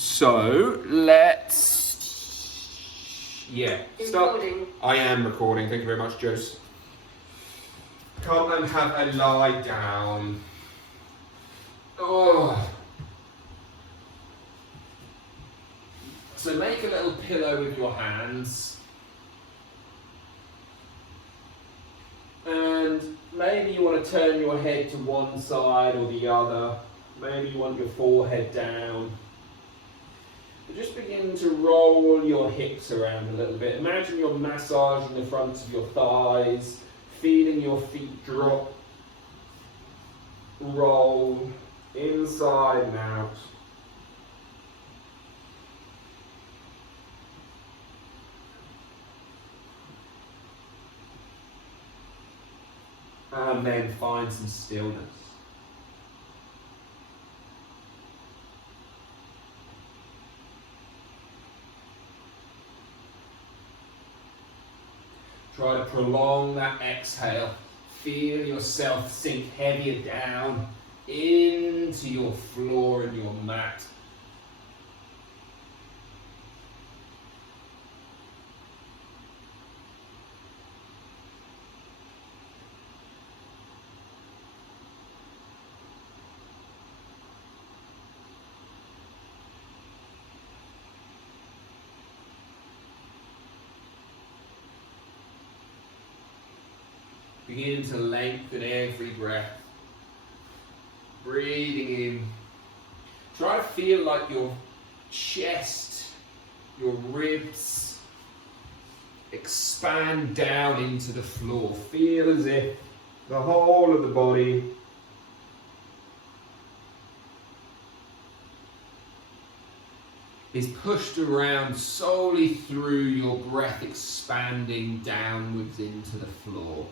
So let's, start. Recording. I am recording. Thank you very much, Jose. Come and have a lie down. Oh. So make a little pillow with your hands. And maybe you want to turn your head to one side or the other. Maybe you want your forehead down. But just begin to roll your hips around a little bit. Imagine you're massaging the fronts of your thighs, feeling your feet drop, roll inside and out. And then find some stillness. Try to prolong that exhale. Feel yourself sink heavier down into your floor and your mat. Begin to lengthen every breath. Breathing in. Try to feel like your chest, your ribs expand down into the floor. Feel as if the whole of the body is pushed around solely through your breath expanding downwards into the floor.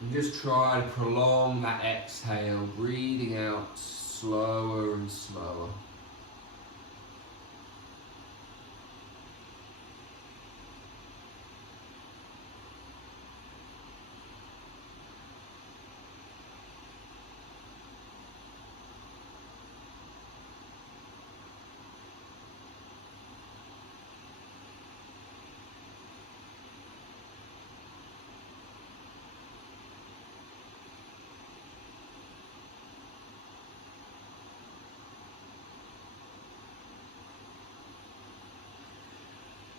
And just try to prolong that exhale, breathing out slower and slower.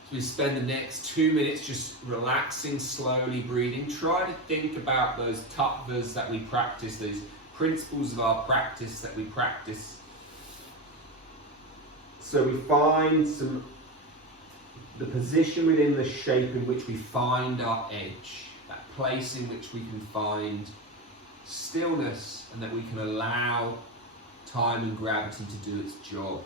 So we spend the next 2 minutes just relaxing, slowly breathing. Try to think about those tattvas that we practice, those principles of our practice that we practice. So we find the position within the shape in which we find our edge, that place in which we can find stillness and that we can allow time and gravity to do its job.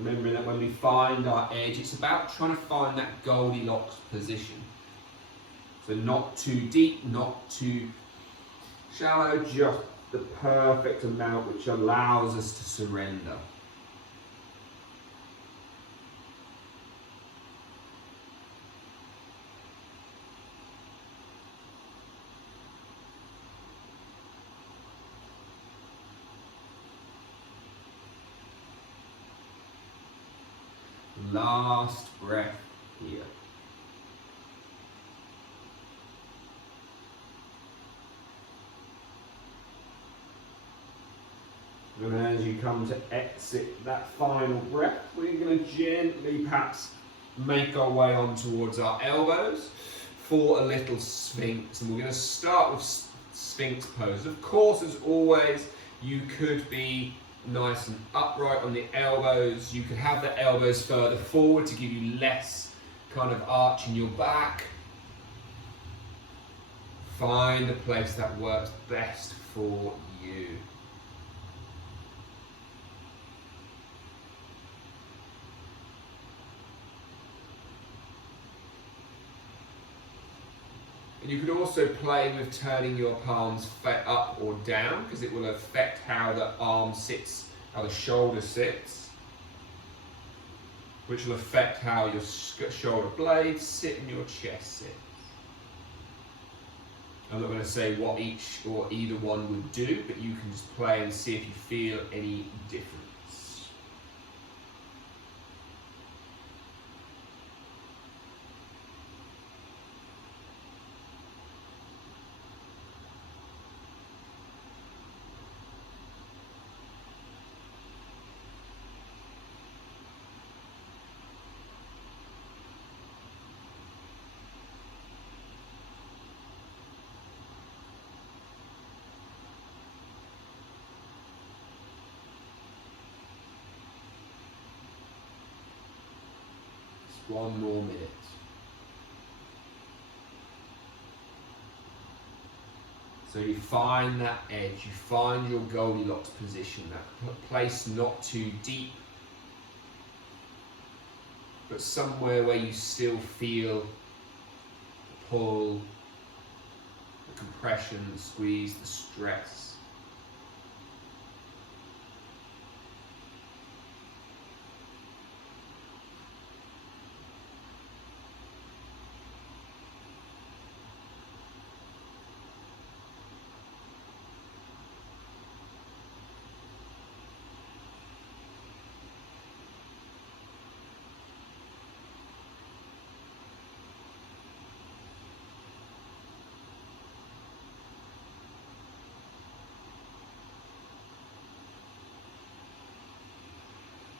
Remembering that when we find our edge, it's about trying to find that Goldilocks position. So not too deep, not too shallow, just the perfect amount which allows us to surrender. Last breath here. And as you come to exit that final breath, we're going to gently perhaps make our way on towards our elbows for a little Sphinx. And we're going to start with Sphinx Pose. Of course, as always, you could be nice and upright on the elbows. You could have the elbows further forward to give you less kind of arch in your back. Find a place that works best for you. And you could also play with turning your palms up or down, because it will affect how the arm sits, how the shoulder sits, which will affect how your shoulder blades sit and your chest sits. I'm not going to say what each or either one would do, but you can just play and see if you feel any difference. One more minute. So you find that edge, you find your Goldilocks position, that place not too deep, but somewhere where you still feel the pull, the compression, the squeeze, the stress.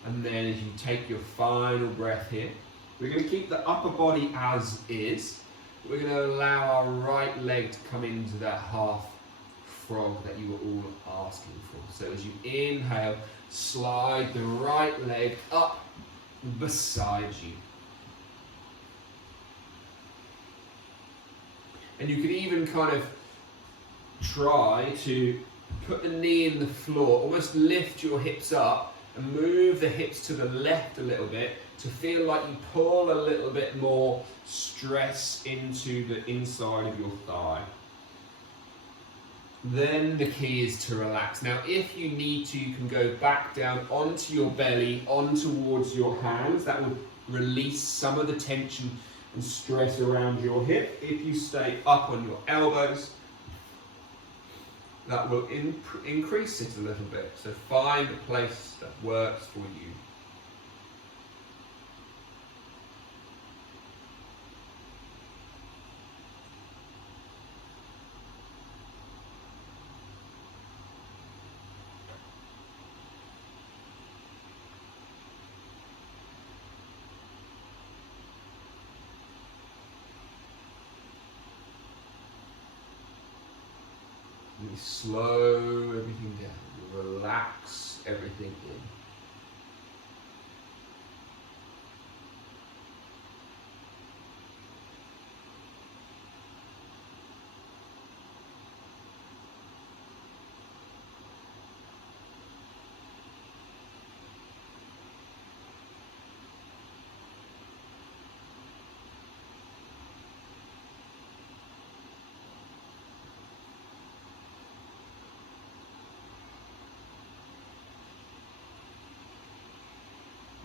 And then as you take your final breath here, we're going to keep the upper body as is. We're going to allow our right leg to come into that half frog that you were all asking for. So as you inhale, slide the right leg up beside you. And you can even kind of try to put the knee in the floor, almost lift your hips up and move the hips to the left a little bit to feel like you pull a little bit more stress into the inside of your thigh. Then the key is to relax. Now if you need to, you can go back down onto your belly, on towards your hands. That will release some of the tension and stress around your hip. If you stay up on your elbows, that will increase it a little bit. So find a place that works for you. You slow everything down, you relax everything in.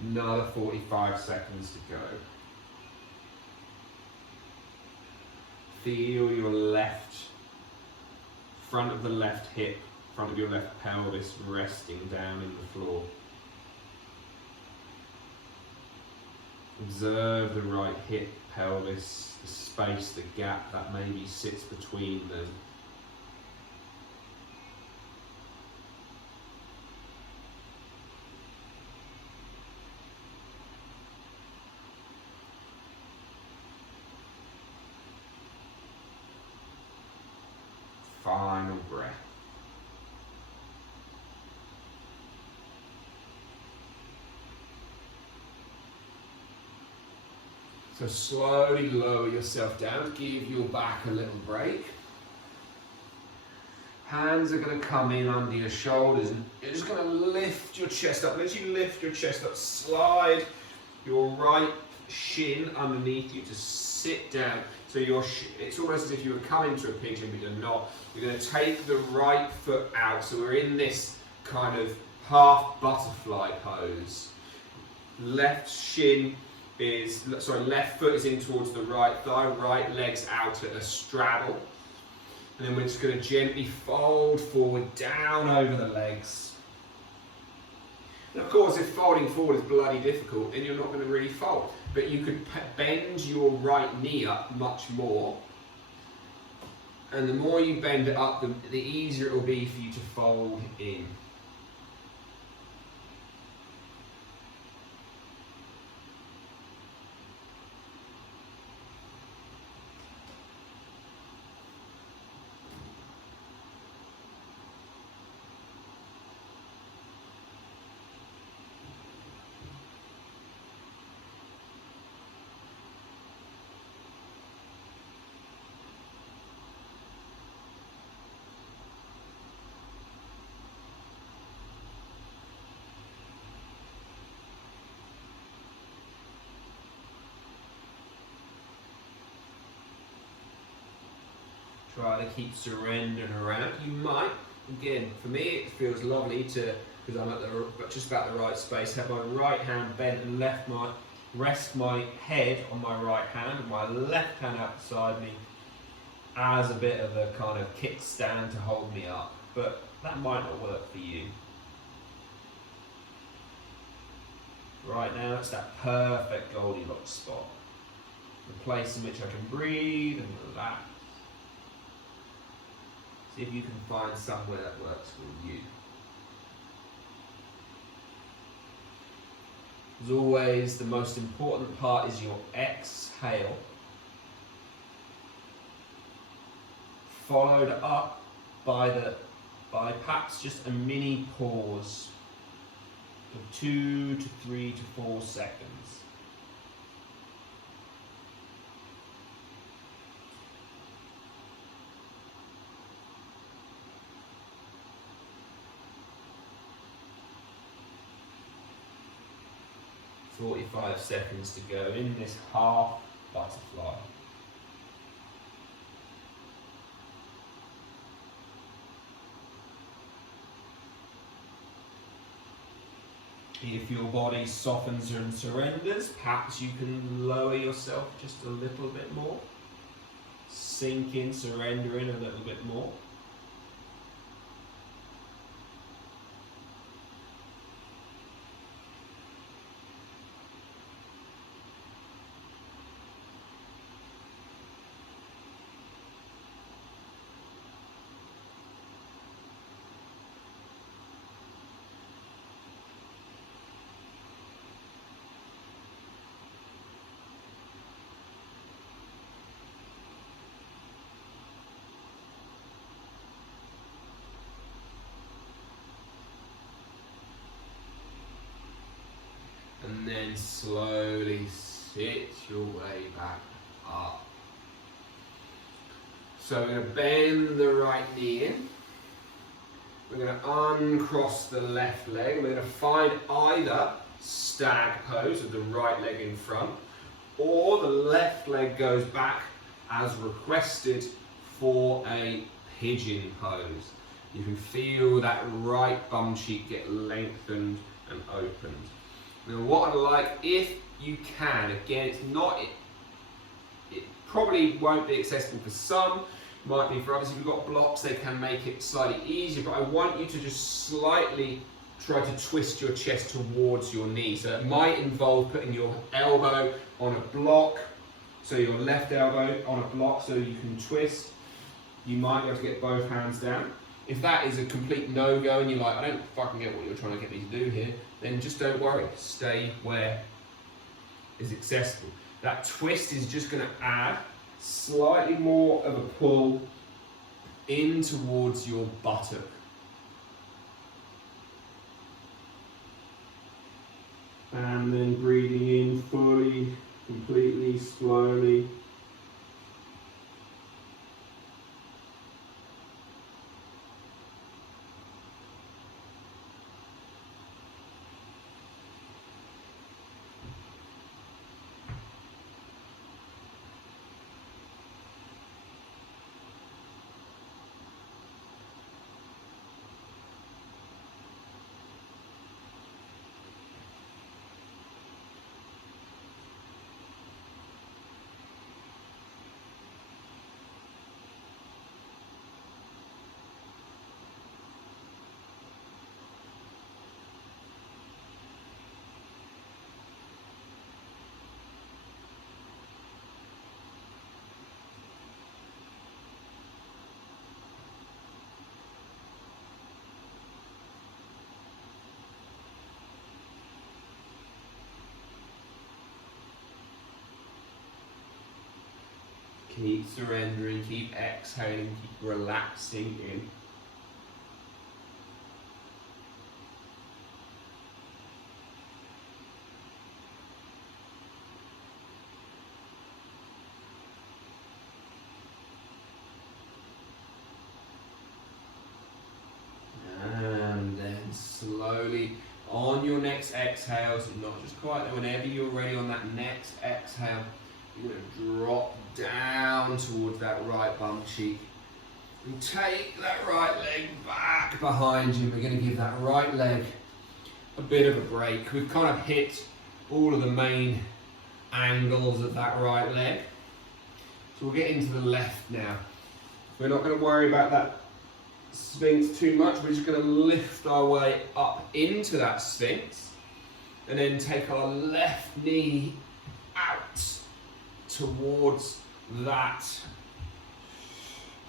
Another 45 seconds to go. Feel your left, front of the left hip, front of your left pelvis resting down in the floor. Observe the right hip, pelvis, the space, the gap that maybe sits between them. Final breath. So slowly lower yourself down, give your back a little break. Hands are going to come in under your shoulders and you're just going to lift your chest up. And as you lift your chest up, slide your right shin underneath you to sit down. So it's almost as if you were coming to a pigeon, but you're not. You're going to take the right foot out. So we're in this kind of half butterfly pose. Left foot is in towards the right thigh, right leg's out at a straddle. And then we're just going to gently fold forward, down over the legs. And of course, if folding forward is bloody difficult, then you're not going to really fold. But you could bend your right knee up much more. And the more you bend it up, the easier it will be for you to fold in. Try to keep surrendering around. You might, again, for me it feels lovely because I'm at just about the right space, have my right hand bent and rest my head on my right hand and my left hand out beside me as a bit of a kind of kickstand to hold me up. But that might not work for you. Right now it's that perfect Goldilocks spot. The place in which I can breathe and relax. See if you can find somewhere that works for you. As always, the most important part is your exhale, followed up by perhaps just a mini pause of 2 to 3 to 4 seconds. "45 seconds to go in this half butterfly." If your body softens and surrenders, perhaps you can lower yourself just a little bit more. Sink in, surrender in a little bit more. And then slowly sit your way back up. So we're going to bend the right knee in. We're going to uncross the left leg. We're going to find either stag pose with the right leg in front, or the left leg goes back as requested for a pigeon pose. You can feel that right bum cheek get lengthened and opened. Now what I'd like, if you can, again, it probably won't be accessible for some, might be for others. If you've got blocks, they can make it slightly easier, but I want you to just slightly try to twist your chest towards your knee. So it might involve putting your elbow on a block, so your left elbow on a block so you can twist. You might be able to get both hands down. If that is a complete no-go and you're like, I don't fucking get what you're trying to get me to do here, then just don't worry. Stay where is accessible. That twist is just going to add slightly more of a pull in towards your buttock. And then breathing in fully, completely, Keep surrendering, keep exhaling, keep relaxing in. And then slowly on your next exhale, so not just quite there, whenever you're ready on that next exhale, you're going to drop down towards that right bum cheek. And take that right leg back behind you. We're going to give that right leg a bit of a break. We've kind of hit all of the main angles of that right leg. So we'll get into the left now. We're not going to worry about that Sphinx too much. We're just going to lift our way up into that Sphinx and then take our left knee out towards that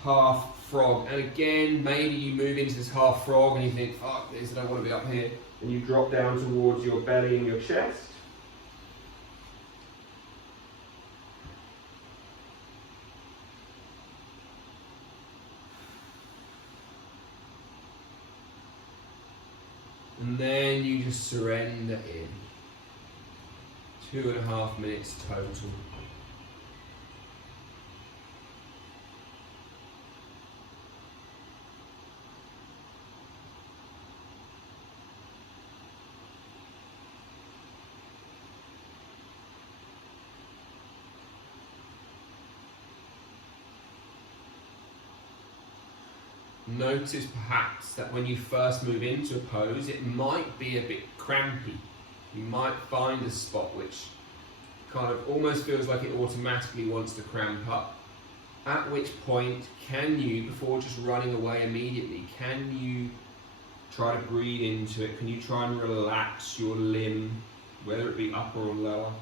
half frog. And again, maybe you move into this half frog and you think, fuck this, I don't want to be up here. And you drop down towards your belly and your chest. And then you just surrender in. 2.5 minutes total. Notice perhaps that when you first move into a pose, it might be a bit crampy. You might find a spot which kind of almost feels like it automatically wants to cramp up. At which point, can you, before just running away immediately, can you try to breathe into it? Can you try and relax your limb, whether it be upper or lower?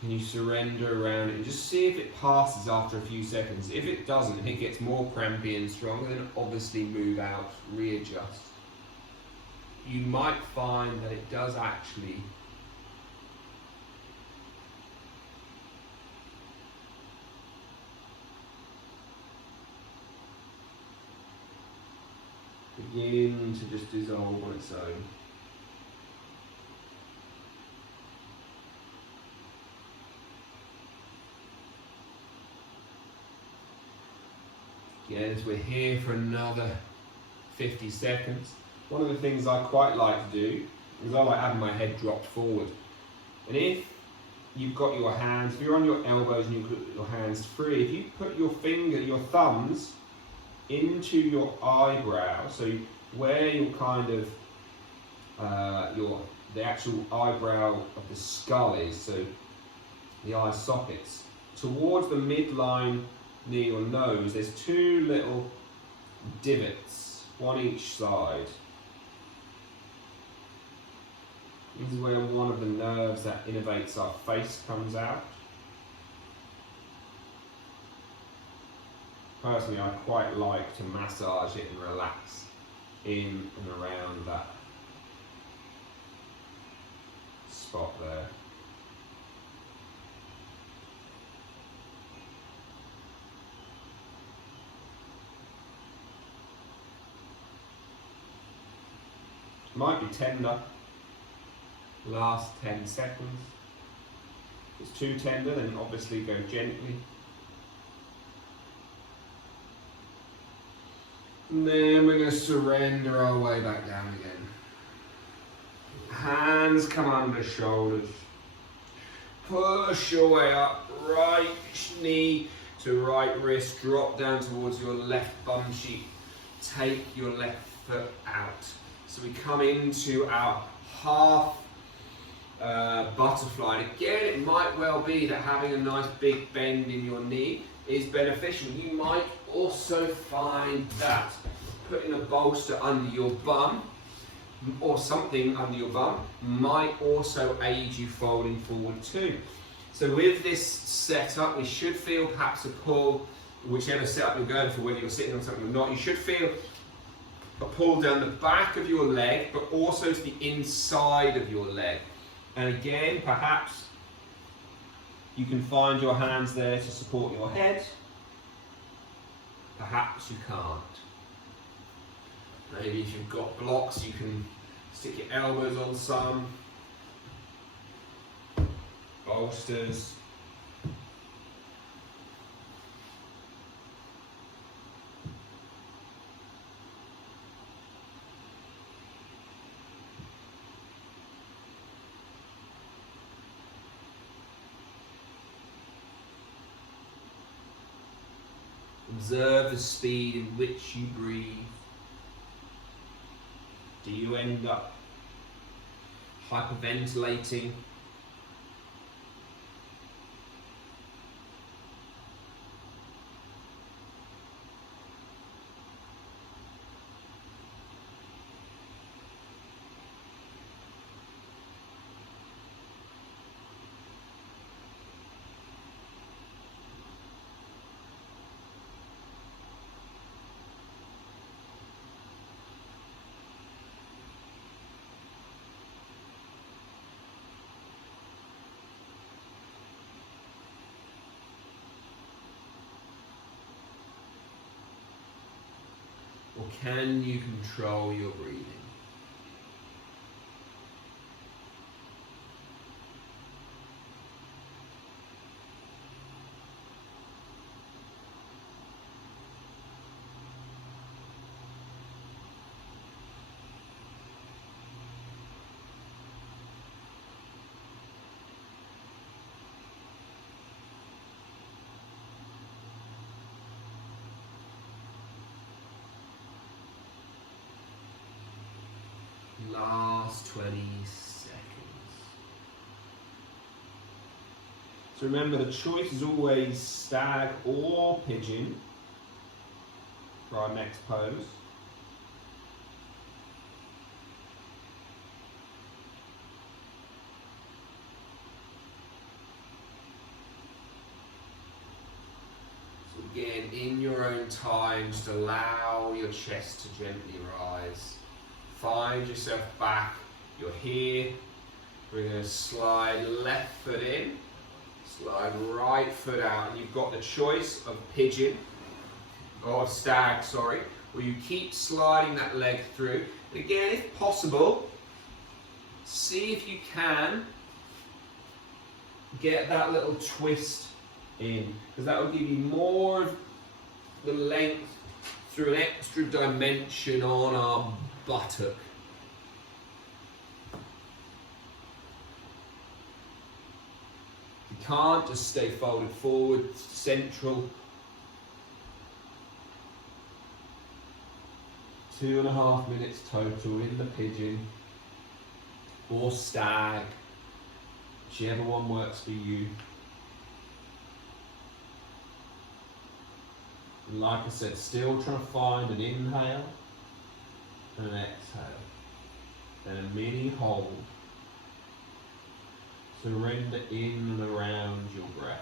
Can you surrender around it and just see if it passes after a few seconds? If it doesn't and it gets more crampy and stronger, then obviously move out, readjust. You might find that it does actually begin to just dissolve on its own. Again, as we're here for another 50 seconds, one of the things I quite like to do is I like having my head dropped forward. And if you've got your hands, if you're on your elbows and you've got your hands free, if you put your thumbs into your eyebrow, so where your kind of the actual eyebrow of the skull is, so the eye sockets, towards the midline near your nose, there's two little divots, one each side. This is where one of the nerves that innervates our face comes out. Personally, I quite like to massage it and relax in and around that spot there. Might be tender, last 10 seconds. If it's too tender, then obviously go gently. And then we're going to surrender our way back down again. Hands come under shoulders. Push your way up, right knee to right wrist, drop down towards your left bum cheek. Take your left foot out. So we come into our half butterfly. And again, it might well be that having a nice big bend in your knee is beneficial. You might also find that putting a bolster under your bum or something under your bum might also aid you folding forward too. So with this setup, we should feel perhaps a pull, whichever setup you're going for, whether you're sitting on something or not, you should feel a pull down the back of your leg, but also to the inside of your leg. And again, perhaps You can find your hands there to support your head. Perhaps you can't. Maybe if you've got blocks, you can stick your elbows on some bolsters. Observe the speed in which you breathe. Do you end up hyperventilating? Or can you control your breathing? Last 20 seconds. So remember, the choice is always stag or pigeon for our next pose. So again, in your own time, just allow your chest to gently rise. Find yourself back, you're here. We're going to slide left foot in, slide right foot out, and you've got the choice of pigeon, or stag, sorry, where you keep sliding that leg through. And again, if possible, see if you can get that little twist in, because that will give you more of the length through an extra dimension on our buttock. You can't just stay folded forward, central. 2.5 minutes total in the pigeon or stag, whichever one works for you. Like I said, still trying to find an inhale and an exhale, and a mini hold. Surrender in and around your breath.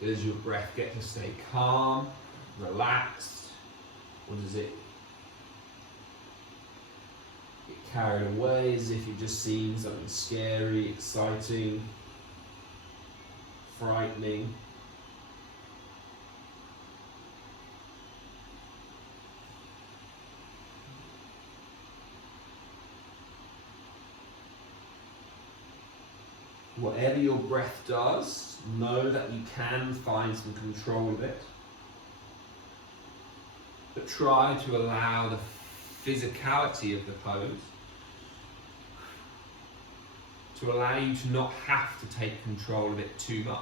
Does your breath get to stay calm, relaxed, or does it get carried away as if you've just seen something scary, exciting, frightening? Whatever your breath does, know that you can find some control of it. But try to allow the physicality of the pose to allow you to not have to take control of it too much.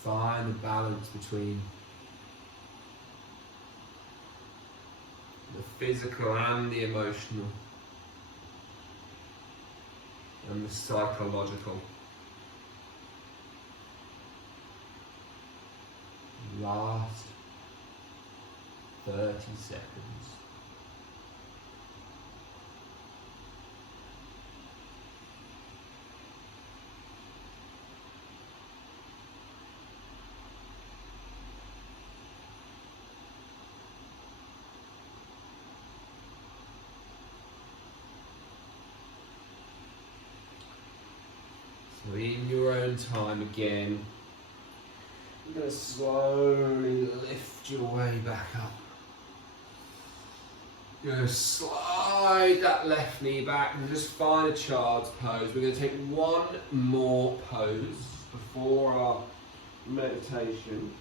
Find the balance between the physical and the emotional and the psychological. Last 30 seconds. So in your own time again, you're going to slowly lift your way back up. You're going to slide that left knee back and just find a child's pose. We're going to take one more pose before our meditation.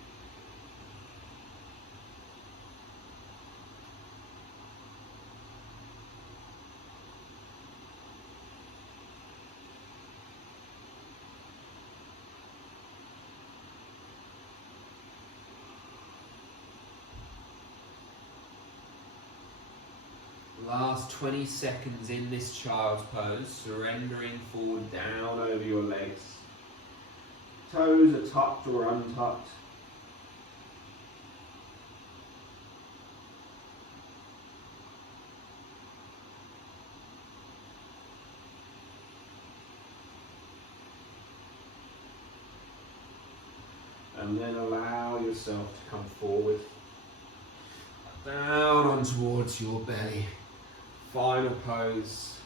Last 20 seconds in this child's pose, surrendering forward down over your legs. Toes are tucked or untucked. And then allow yourself to come forward. Down on towards your belly. Final pose.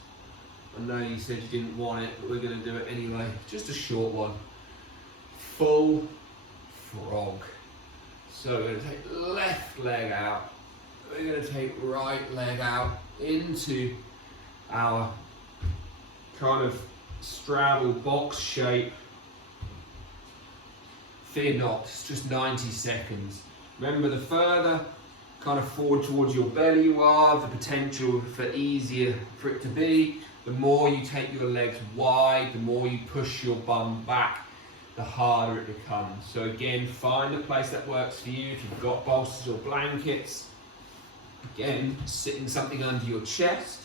I know you said you didn't want it, but we're going to do it anyway. Just a short one. Full frog. So we're going to take left leg out. We're going to take right leg out into our kind of straddle box shape. Fear not, it's just 90 seconds. Remember, the further kind of forward towards your belly you are, the potential for easier for it to be. The more you take your legs wide, the more you push your bum back, the harder it becomes. So again, find a place that works for you. If you've got bolsters or blankets, again, sitting something under your chest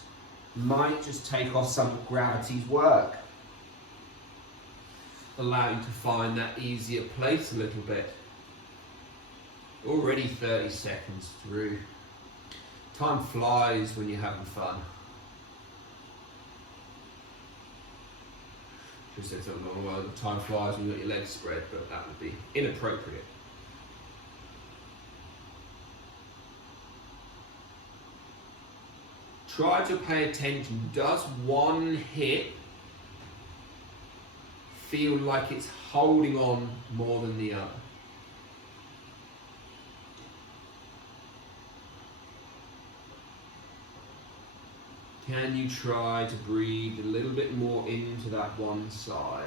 might just take off some of gravity's work. Allow you to find that easier place a little bit. Already 30 seconds through. Time flies when you're having fun. Should have said something along the line of time flies when you've got your legs spread, but that would be inappropriate. Try to pay attention. Does one hip feel like it's holding on more than the other? Can you try to breathe a little bit more into that one side?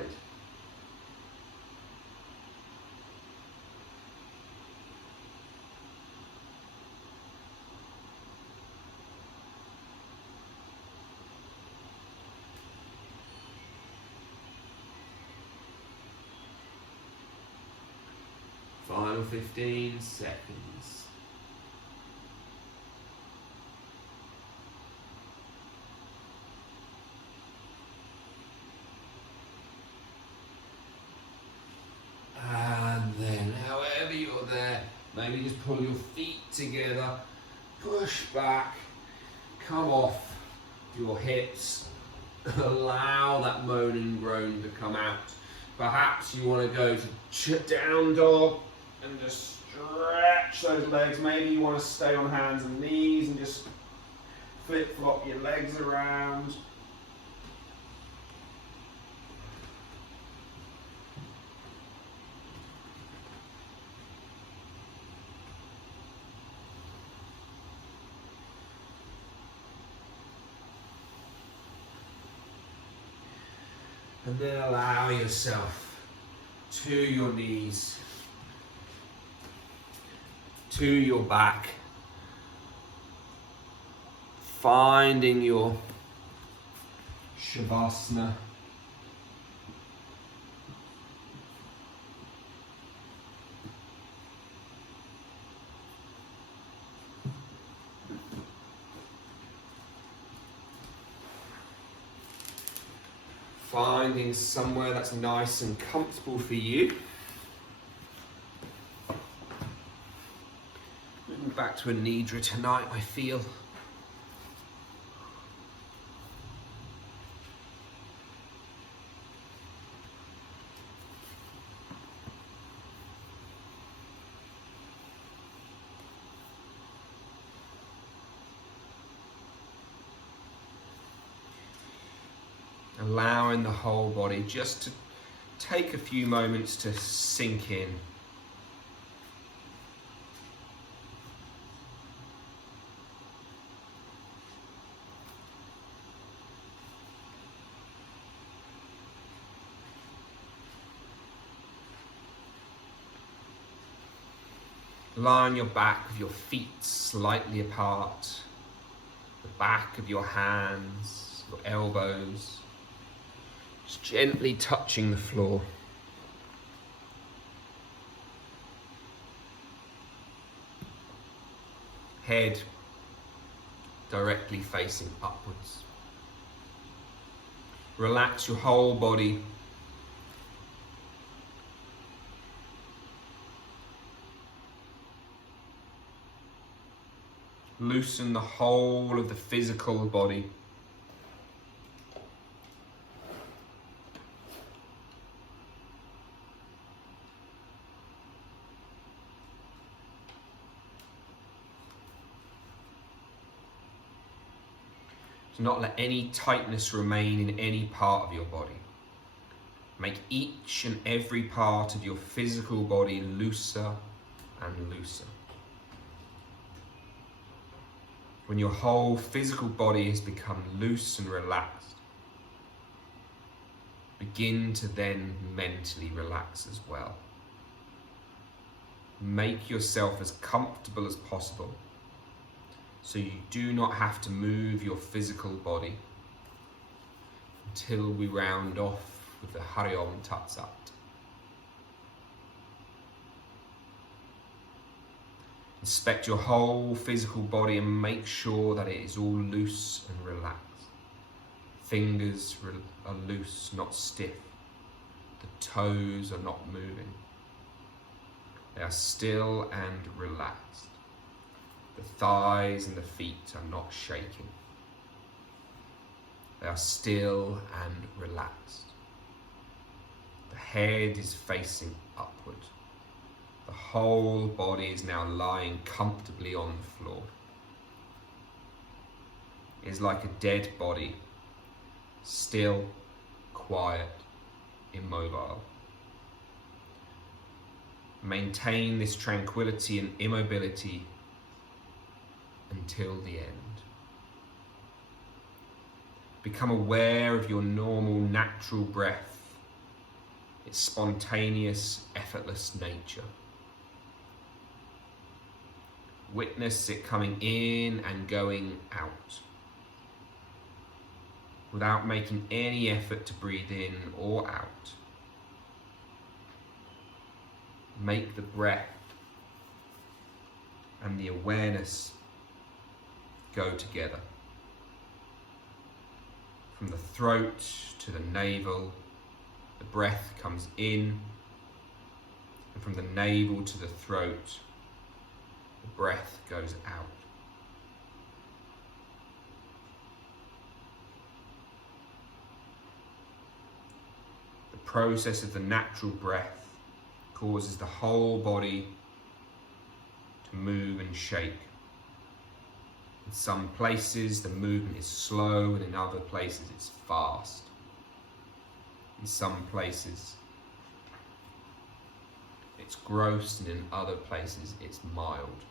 Final 15 seconds. And then, however you're there, maybe just pull your feet together, push back, come off your hips, allow that moan and groan to come out. Perhaps you want to go to down dog and just stretch those legs. Maybe you want to stay on hands and knees and just flip-flop your legs around. And then allow yourself to your knees, to your back, finding your Shavasana. Finding somewhere that's nice and comfortable for you. back to a nidra tonight, I feel. Allowing the whole body just to take a few moments to sink in. Lie on your back with your feet slightly apart, the back of your hands, your elbows, just gently touching the floor. Head directly facing upwards. Relax your whole body. Loosen the whole of the physical body. Do not let any tightness remain in any part of your body. Make each and every part of your physical body looser and looser. When your whole physical body has become loose and relaxed, begin to then mentally relax as well. Make yourself as comfortable as possible, so you do not have to move your physical body until we round off with the Hari Om Tat Sat. Inspect your whole physical body and make sure that it is all loose and relaxed. Fingers are loose, not stiff. The toes are not moving. They are still and relaxed. The thighs and the feet are not shaking. They are still and relaxed. The head is facing upward. The whole body is now lying comfortably on the floor. It is like a dead body, still, quiet, immobile. Maintain this tranquility and immobility until the end. Become aware of your normal, natural breath, its spontaneous, effortless nature. Witness it coming in and going out, without making any effort to breathe in or out. Make the breath and the awareness go together. From the throat to the navel, the breath comes in, and from the navel to the throat, the breath goes out. The process of the natural breath causes the whole body to move and shake. In some places the movement is slow, and in other places it's fast. In some places it's gross, and in other places it's mild.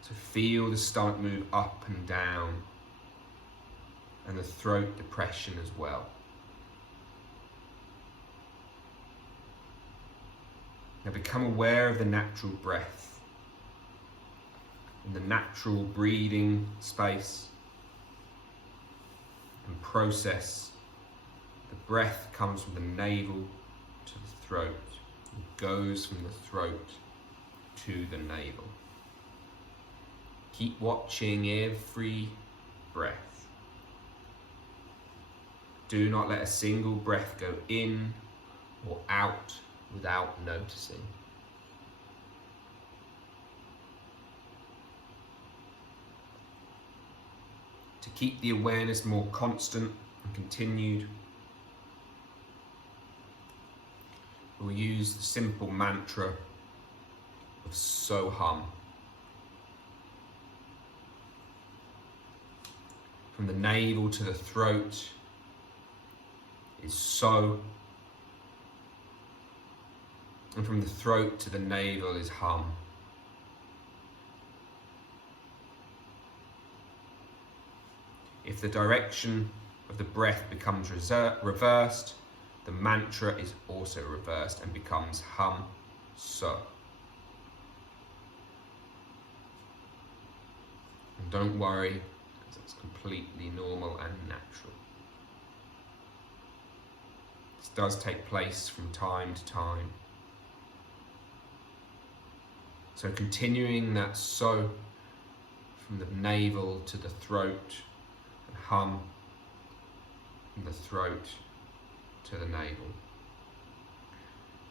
So feel the stomach move up and down, and the throat depression as well. Now become aware of the natural breath, in the natural breathing space, and process. The breath comes from the navel to the throat, and goes from the throat to the navel. Keep watching every breath. Do not let a single breath go in or out without noticing. To keep the awareness more constant and continued, we'll use the simple mantra of So Hum. From the navel to the throat is So, and from the throat to the navel is Hum. If the direction of the breath becomes reversed, the mantra is also reversed and becomes Hum So. And don't worry, because it's completely normal and natural. This does take place from time to time. So continuing that So from the navel to the throat, and Hum from the throat to the navel.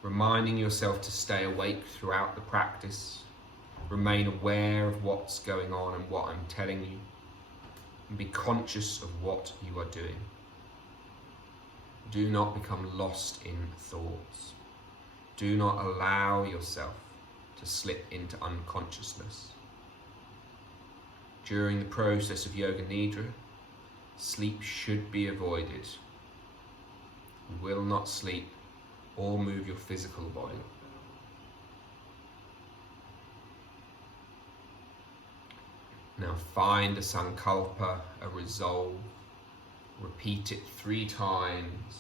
Reminding yourself to stay awake throughout the practice. Remain aware of what's going on and what I'm telling you. And be conscious of what you are doing. Do not become lost in thoughts. Do not allow yourself to slip into unconsciousness. During the process of Yoga Nidra, sleep should be avoided. You will not sleep or move your physical body. Now find a sankalpa, a resolve. Repeat it 3 times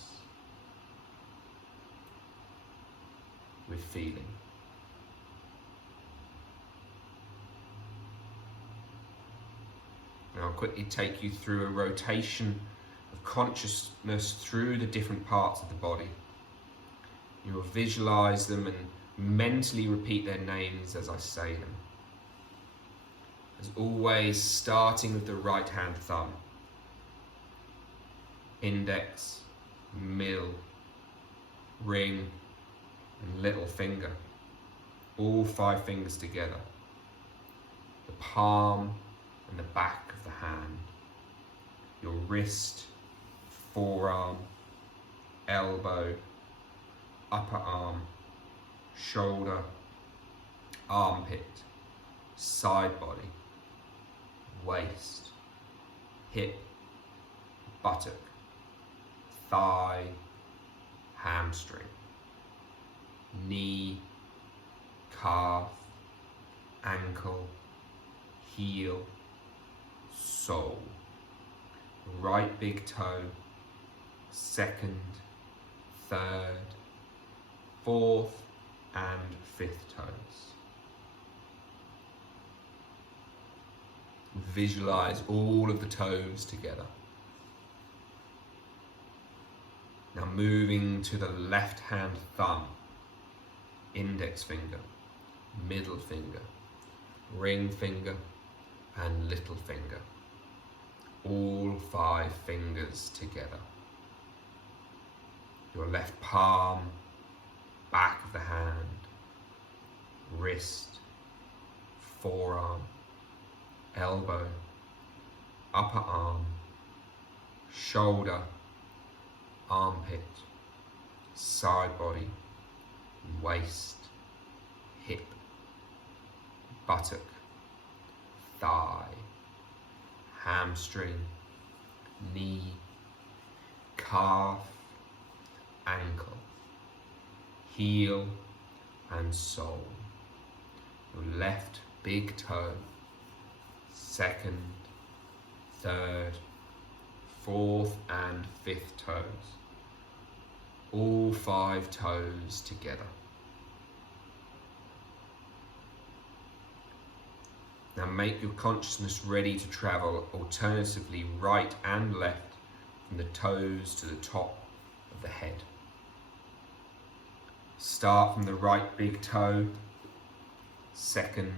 with feeling. Now I'll quickly take you through a rotation of consciousness through the different parts of the body. You will visualize them and mentally repeat their names as I say them. As always, starting with the right hand thumb, index, middle, ring, and little finger. All 5 fingers together. The palm and the back of the hand. Your wrist, forearm, elbow, upper arm, shoulder, armpit, side body, waist, hip, buttock, thigh, hamstring, knee, calf, ankle, heel, sole, right big toe, 2nd, 3rd, 4th and 5th toes. Visualize all of the toes together. Now moving to the left hand thumb, index finger, middle finger, ring finger and little finger. All 5 fingers together. Your left palm, back of the hand, wrist, forearm, elbow, upper arm, shoulder, armpit, side body, waist, hip, buttock, thigh, hamstring, knee, calf, ankle, heel and sole. Your left big toe, 2nd, 3rd, 4th and 5th toes. All 5 toes together. Now make your consciousness ready to travel alternatively right and left from the toes to the top of the head. Start from the right big toe, 2nd,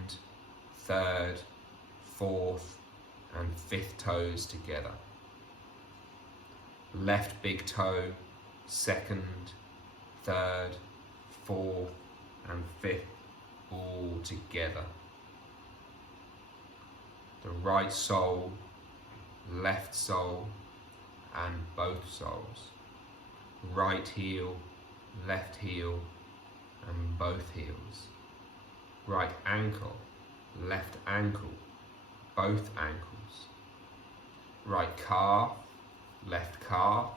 3rd, 4th and 5th toes together. Left big toe, 2nd, 3rd, 4th and 5th all together. The right sole, left sole and both soles. Right heel, left heel and both heels. Right ankle, left ankle, both ankles. Right calf, left calf,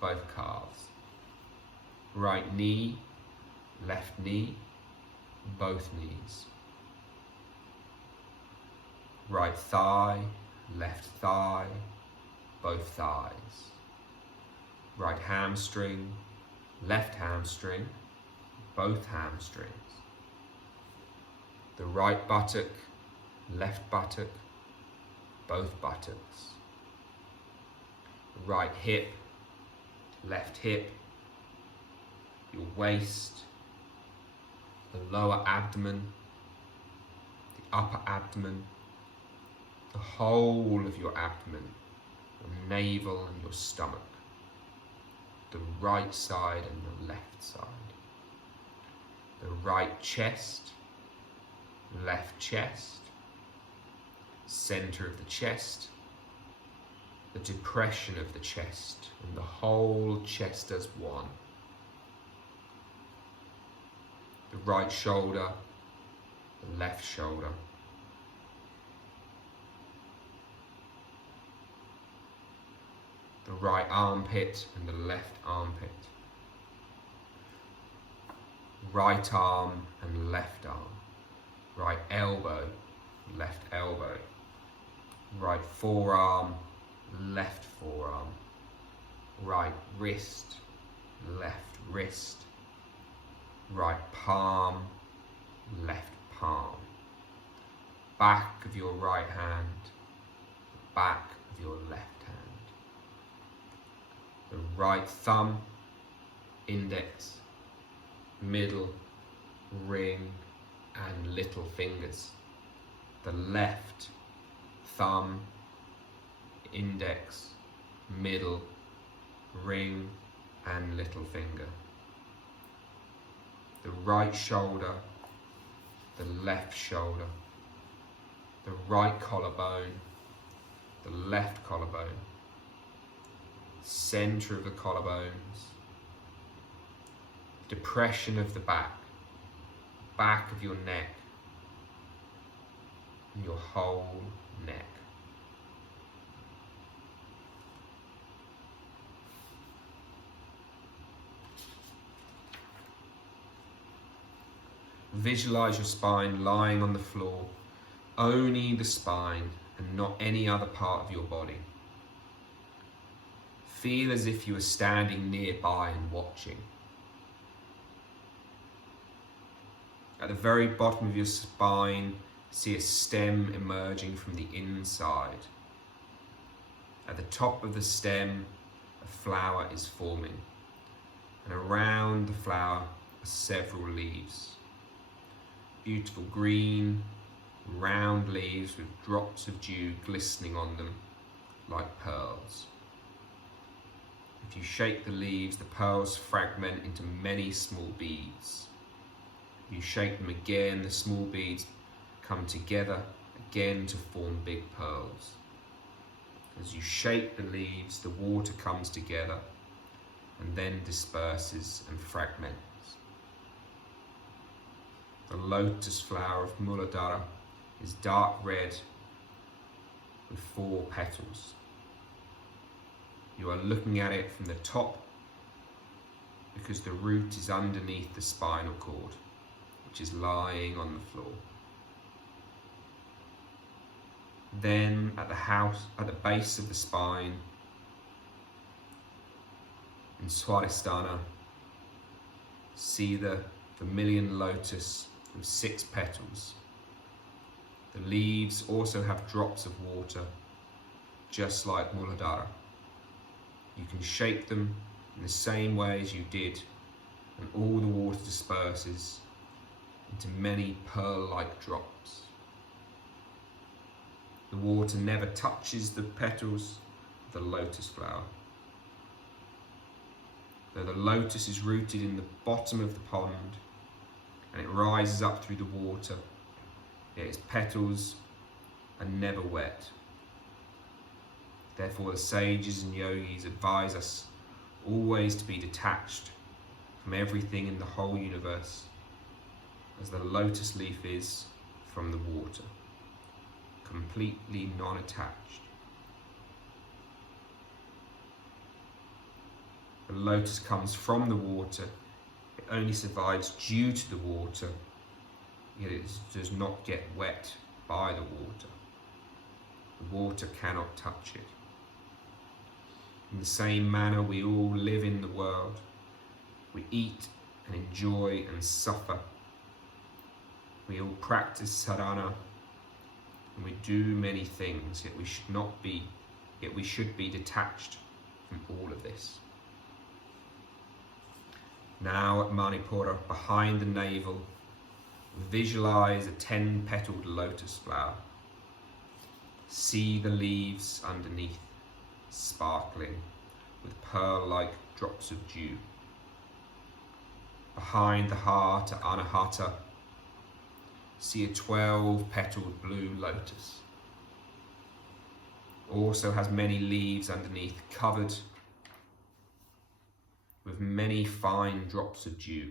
both calves. Right knee, left knee, both knees. Right thigh, left thigh, both thighs. Right hamstring, left hamstring, both hamstrings. The right buttock, left buttock, both buttocks. The right hip, left hip, your waist, the lower abdomen, the upper abdomen, the whole of your abdomen, your navel and your stomach, the right side and the left side, the right chest, left chest, center of the chest, the depression of the chest, and the whole chest as one. The right shoulder, the left shoulder. The right armpit and the left armpit. Right arm and left arm. Right elbow, left elbow. Right forearm, left forearm. Right wrist, left wrist. Right palm, left palm. Back of your right hand, back of your left hand. The right thumb, index, middle, ring and little fingers. The left thumb, index, middle, ring and little finger. The right shoulder, the left shoulder, the right collarbone, the left collarbone, center of the collarbones, depression of the back of your neck, and your whole neck. Visualize your spine lying on the floor, only the spine and not any other part of your body. Feel as if you were standing nearby and watching. At the very bottom of your spine, see a stem emerging from the inside. At the top of the stem, a flower is forming, and around the flower are several leaves. Beautiful green, round leaves with drops of dew glistening on them like pearls. If you shake the leaves, the pearls fragment into many small beads. If you shake them again, the small beads come together again to form big pearls. As you shake the leaves, the water comes together and then disperses and fragments. The lotus flower of Molodara is dark red with 4 petals. You are looking at it from the top because the root is underneath the spinal cord, which is lying on the floor. Then at the base of the spine, in Swadhisthana, see the vermilion lotus with 6 petals. The leaves also have drops of water, just like Molodara. You can shake them in the same way as you did, and all the water disperses into many pearl-like drops. The water never touches the petals of the lotus flower. Though the lotus is rooted in the bottom of the pond and it rises up through the water, yet its petals are never wet. Therefore, the sages and yogis advise us always to be detached from everything in the whole universe, as the lotus leaf is from the water, completely non-attached. The lotus comes from the water, it only survives due to the water, yet it does not get wet by the water. The water cannot touch it. In the same manner, we all live in the world. We eat and enjoy and suffer. We all practice sadhana, and we do many things, yet we should be detached from all of this. Now at Manipur, behind the navel, visualize a 10-petaled lotus flower. See the leaves underneath, sparkling with pearl-like drops of dew. Behind the heart at Anahata, see a 12-petaled blue lotus. Also has many leaves underneath, covered with many fine drops of dew.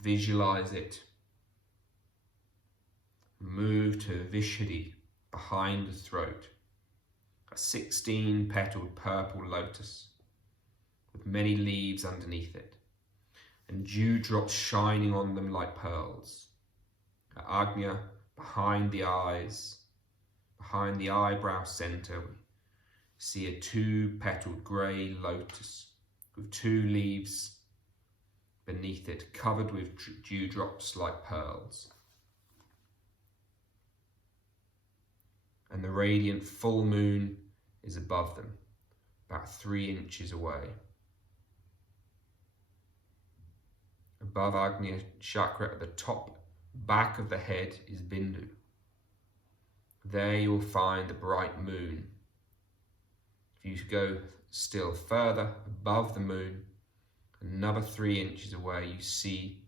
Visualize it. Move to Vishuddhi behind the throat, a 16-petaled purple lotus with many leaves underneath it, and dewdrops shining on them like pearls. At Agnya, behind the eyes, behind the eyebrow center, we see a 2-petaled grey lotus with 2 leaves beneath it, covered with dewdrops like pearls. And the radiant full moon is above them, about 3 inches away. Above Agnya chakra at the top back of the head is Bindu. There you will find the bright moon. If you go still further above the moon, another 3 inches away, you see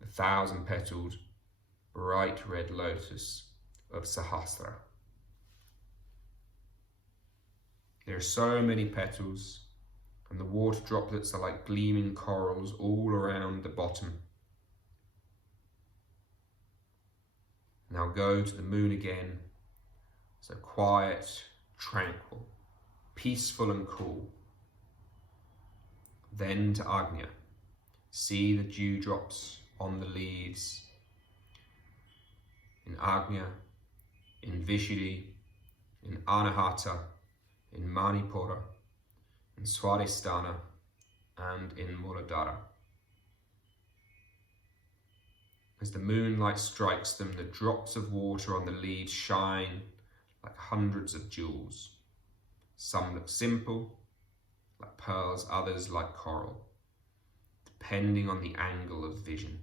the 1,000-petaled bright red lotus of Sahasrara. There are so many petals, and the water droplets are like gleaming corals all around the bottom. Now go to the moon again, so quiet, tranquil, peaceful and cool. Then to Agnya, see the dewdrops on the leaves. In Agnya, in Vishuddhi, in Anahata, in Manipur, in Swadhisthana, and in Molodara. As the moonlight strikes them, the drops of water on the leaves shine like hundreds of jewels. Some look simple, like pearls, others like coral, depending on the angle of vision.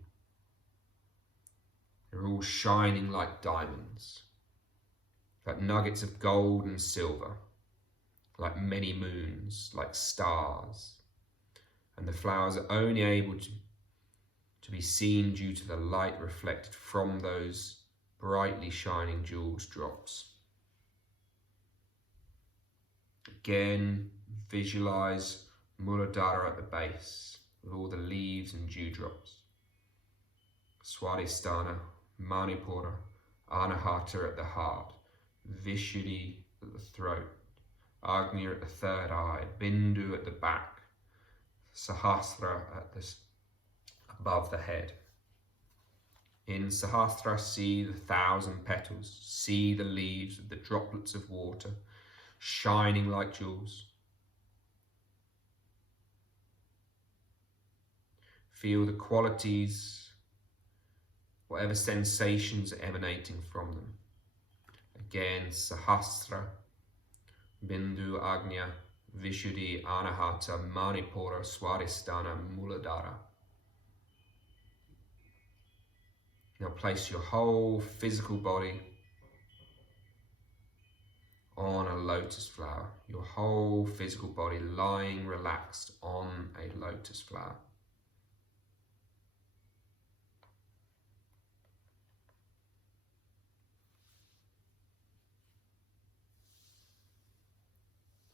They're all shining like diamonds, like nuggets of gold and silver, like many moons, like stars. And the flowers are only able to be seen due to the light reflected from those brightly shining jewels drops. Again, visualize Molodara at the base with all the leaves and dewdrops. Swadhisthana, Manipur, Anahata at the heart, Vishuddhi at the throat, Agnya at the third eye, Bindu at the back, Sahasrara at the above the head. In Sahasrara, see the 1,000 petals, see the leaves with the droplets of water shining like jewels. Feel the qualities, whatever sensations are emanating from them. Again, Sahasrara, Bindu, Agnya, Vishuddhi, Anahata, Manipura, Swadhisthana, Molodara. Now place your whole physical body on a lotus flower. Your whole physical body lying relaxed on a lotus flower.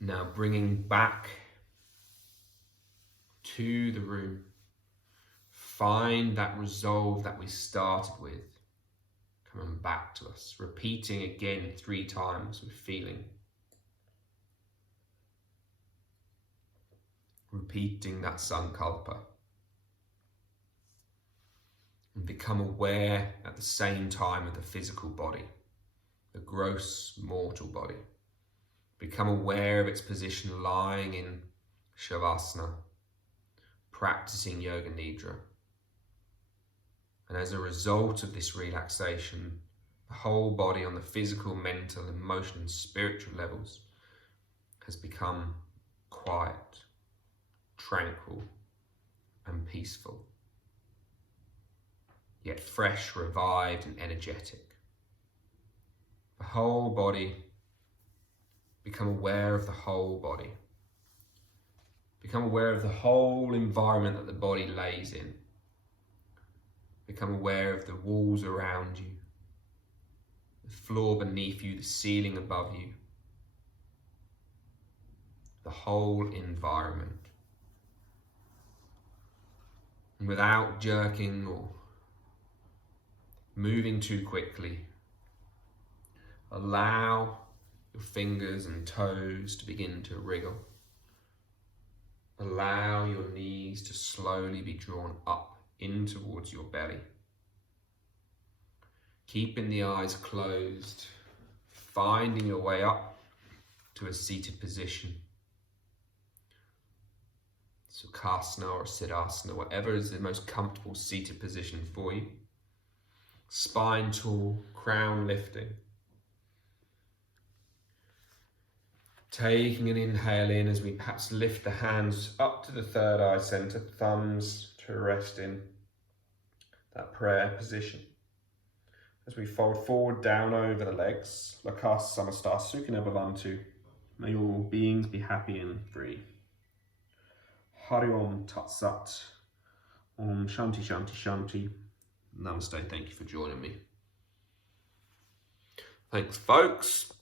Now bringing back to the room. Find that resolve that we started with coming back to us. Repeating again 3 times with feeling. Repeating that sankalpa. And become aware at the same time of the physical body, the gross mortal body. Become aware of its position lying in Shavasana, practicing Yoga Nidra. And as a result of this relaxation, the whole body on the physical, mental, emotional and spiritual levels has become quiet, tranquil and peaceful, yet fresh, revived and energetic. The whole body, become aware of the whole body. Become aware of the whole environment that the body lays in. Become aware of the walls around you, the floor beneath you, the ceiling above you, the whole environment. And without jerking or moving too quickly, allow your fingers and toes to begin to wriggle. Allow your knees to slowly be drawn up in towards your belly. Keeping the eyes closed, finding your way up to a seated position. Sukhasana or Siddhasana, whatever is the most comfortable seated position for you. Spine tall, crown lifting. Taking an inhale in as we perhaps lift the hands up to the third eye center, thumbs to rest in that prayer position. As we fold forward down over the legs, Lakasa Samastar Sukhina Bhavantu. May all beings be happy and free. Hari Om Tat Sat. Om Shanti Shanti Shanti. Namaste. Thank you for joining me. Thanks, folks.